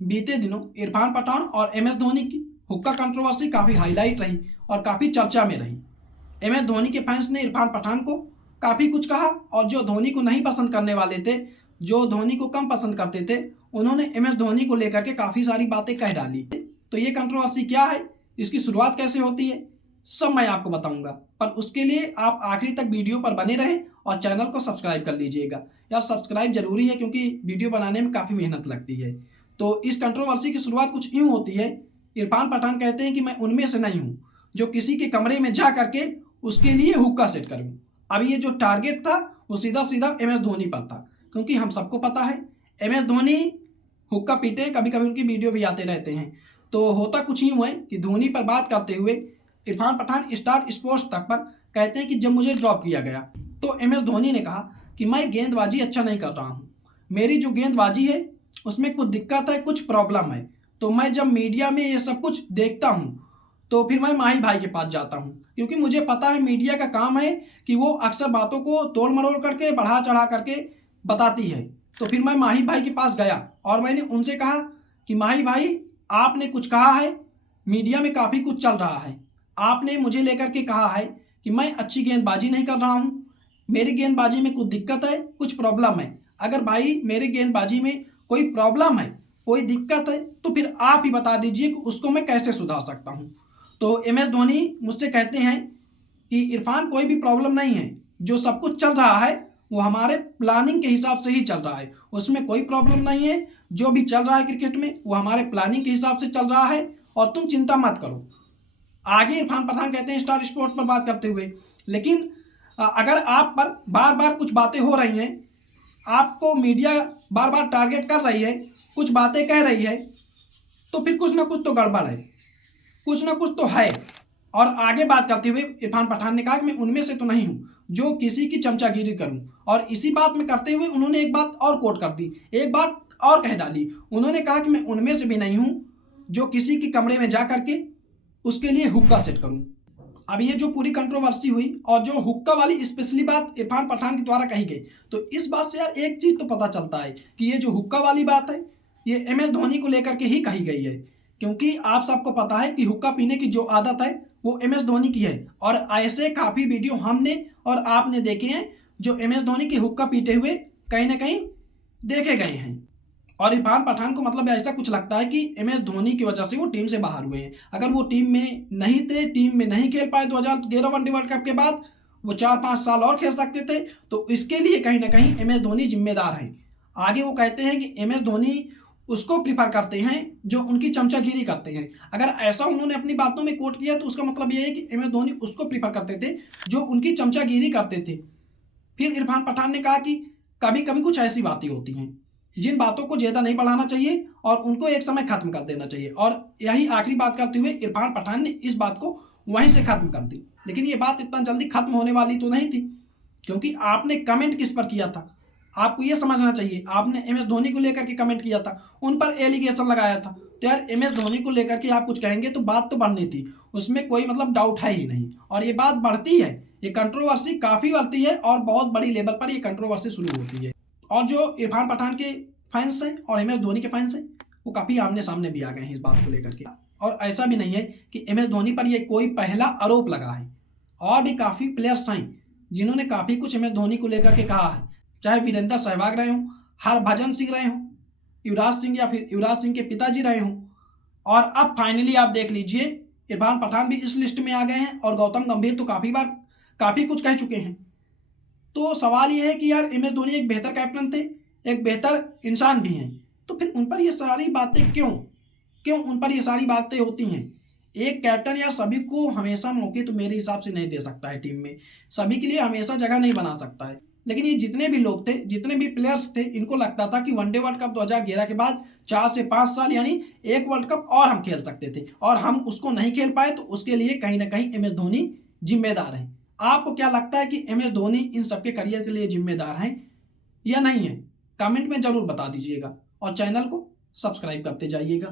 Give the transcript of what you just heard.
बीते दिनों इरफान पठान और एम एस धोनी की हुक्का कंट्रोवर्सी काफ़ी हाईलाइट रही और काफ़ी चर्चा में रही। एम एस धोनी के फैंस ने इरफान पठान को काफ़ी कुछ कहा और जो धोनी को नहीं पसंद करने वाले थे, जो धोनी को कम पसंद करते थे, उन्होंने एम एस धोनी को लेकर के काफ़ी सारी बातें कह डाली। तो ये कंट्रोवर्सी क्या है, इसकी शुरुआत कैसे होती है, सब मैं आपको बताऊंगा। पर उसके लिए आप आखिरी तक वीडियो पर बने रहें और चैनल को सब्सक्राइब कर लीजिएगा। यार सब्सक्राइब जरूरी है क्योंकि वीडियो बनाने में काफ़ी मेहनत लगती है। तो इस कंट्रोवर्सी की शुरुआत कुछ यूँ होती है। इरफान पठान कहते हैं कि मैं उनमें से नहीं हूँ जो किसी के कमरे में जा करके उसके लिए हुक्का सेट करूँ। अब ये जो टारगेट था वो सीधा सीधा एम एस धोनी पर था, क्योंकि हम सबको पता है एम एस धोनी हुक्का पीते, कभी कभी उनकी वीडियो भी आते रहते हैं। तो होता कुछ यूँ है कि धोनी पर बात करते हुए इरफान पठान स्टार स्पोर्ट्स तक पर कहते हैं कि जब मुझे ड्रॉप किया गया तो एम एस धोनी ने कहा कि मैं गेंदबाजी अच्छा नहीं कर रहा हूँ, मेरी जो गेंदबाजी है उसमें कुछ दिक्कत है, कुछ प्रॉब्लम है। तो मैं जब मीडिया में ये सब कुछ देखता हूँ तो फिर मैं माही भाई के पास जाता हूँ, क्योंकि मुझे पता है मीडिया का काम है कि वो अक्सर बातों को तोड़ मरोड़ करके बढ़ा चढ़ा करके बताती है। तो फिर मैं माही भाई के पास गया और मैंने उनसे कहा कि माही भाई, आपने कुछ कहा है, मीडिया में काफ़ी कुछ चल रहा है, आपने मुझे लेकर के कहा है कि मैं अच्छी गेंदबाजी नहीं कर रहा हूँ, मेरी गेंदबाजी में कुछ दिक्कत है, कुछ प्रॉब्लम है। अगर भाई मेरी गेंदबाजी में कोई प्रॉब्लम है, कोई दिक्कत है, तो फिर आप ही बता दीजिए कि उसको मैं कैसे सुधार सकता हूँ। तो एम एस धोनी मुझसे कहते हैं कि इरफान कोई भी प्रॉब्लम नहीं है, जो सब कुछ चल रहा है वो हमारे प्लानिंग के हिसाब से ही चल रहा है, उसमें कोई प्रॉब्लम नहीं है। जो भी चल रहा है क्रिकेट में वो हमारे प्लानिंग के हिसाब से चल रहा है और तुम चिंता मत करो। आगे इरफान पठान कहते हैं स्टार स्पोर्ट्स पर बात करते हुए, लेकिन अगर आप पर बार बार कुछ बातें हो रही हैं, आपको मीडिया बार बार टारगेट कर रही है, कुछ बातें कह रही है, तो फिर कुछ ना कुछ तो गड़बड़ है, कुछ ना कुछ तो है। और आगे बात करते हुए इरफान पठान ने कहा कि मैं उनमें से तो नहीं हूँ जो किसी की चमचागिरी करूँ। और इसी बात में करते हुए उन्होंने एक बात और कोट कर दी, एक बात और कह डाली। उन्होंने कहा कि मैं उनमें से भी नहीं हूँ जो किसी के कमरे में जा करके उसके लिए हुक्का सेट करूँ। अब ये जो पूरी कंट्रोवर्सी हुई और जो हुक्का वाली स्पेशली बात इरफान पठान के द्वारा कही गई, तो इस बात से यार एक चीज़ तो पता चलता है कि ये जो हुक्का वाली बात है ये एम एस धोनी को लेकर के ही कही गई है, क्योंकि आप सबको पता है कि हुक्का पीने की जो आदत है वो एम एस धोनी की है। और ऐसे काफ़ी वीडियो हमने और आपने देखे हैं जो एम एस धोनी की हुक्का पीते हुए कहीं ना कहीं देखे गए हैं। और इरफान पठान को मतलब ऐसा कुछ लगता है कि एम एस धोनी की वजह से वो टीम से बाहर हुए हैं। अगर वो टीम में नहीं थे, टीम में नहीं खेल पाए 2011 वनडे वर्ल्ड कप के बाद, वो 4-5 साल और खेल सकते थे। तो इसके लिए कहीं ना कहीं एम एस धोनी जिम्मेदार हैं। आगे वो कहते हैं कि एम एस धोनी उसको प्रिफर करते हैं जो उनकी चमचागिरी करते हैं। अगर ऐसा उन्होंने अपनी बातों में कोट किया तो उसका मतलब ये है कि एम एस धोनी उसको प्रिफर करते थे जो उनकी चमचागिरी करते थे। फिर इरफान पठान ने कहा कि कभी कभी कुछ ऐसी बातें होती हैं जिन बातों को ज़्यादा नहीं बढ़ाना चाहिए और उनको एक समय खत्म कर देना चाहिए। और यही आखिरी बात करते हुए इरफान पठान ने इस बात को वहीं से खत्म कर दी। लेकिन ये बात इतना जल्दी खत्म होने वाली तो नहीं थी, क्योंकि आपने कमेंट किस पर किया था, आपको ये समझना चाहिए। आपने एम एस धोनी को लेकर के कमेंट किया था, उन पर एलिगेशन लगाया था। तो यार एम एस धोनी को लेकर के आप कुछ कहेंगे तो बात तो बढ़नी थी, उसमें कोई मतलब डाउट है ही नहीं। और ये बात बढ़ती है, ये कंट्रोवर्सी काफ़ी बढ़ती है और बहुत बड़ी लेवल पर ये कंट्रोवर्सी शुरू होती है। और जो इरफान पठान के फैंस हैं और एम एस धोनी के फैंस हैं वो काफ़ी आमने सामने भी आ गए हैं इस बात को लेकर के। और ऐसा भी नहीं है कि एम एस धोनी पर ये कोई पहला आरोप लगा है, और भी काफ़ी प्लेयर्स हैं जिन्होंने काफ़ी कुछ एम एस धोनी को लेकर के कहा है, चाहे वीरेंद्र सहवाग रहे हों, हरभजन सिंह रहे हों, युवराज सिंह या फिर युवराज सिंह के पिताजी रहे हों। और अब फाइनली आप देख लीजिए इरफान पठान भी इस लिस्ट में आ गए हैं और गौतम गंभीर तो काफ़ी बार काफ़ी कुछ कह चुके हैं। तो सवाल ये है कि यार एम एस धोनी एक बेहतर कैप्टन थे, एक बेहतर इंसान भी हैं, तो फिर उन पर ये सारी बातें क्यों उन पर ये सारी बातें होती हैं। एक कैप्टन या सभी को हमेशा मौके तो मेरे हिसाब से नहीं दे सकता है, टीम में सभी के लिए हमेशा जगह नहीं बना सकता है। लेकिन ये जितने भी लोग थे, जितने भी प्लेयर्स थे, इनको लगता था कि वनडे वर्ल्ड कप 2011 के बाद 4 से 5 साल यानी एक वर्ल्ड कप और हम खेल सकते थे, और हम उसको नहीं खेल पाए, तो उसके लिए कहीं ना कहीं एम एस धोनी जिम्मेदार हैं। आपको क्या लगता है कि एम एस धोनी इन सबके करियर के लिए जिम्मेदार हैं या नहीं है? कमेंट में ज़रूर बता दीजिएगा और चैनल को सब्सक्राइब करते जाइएगा।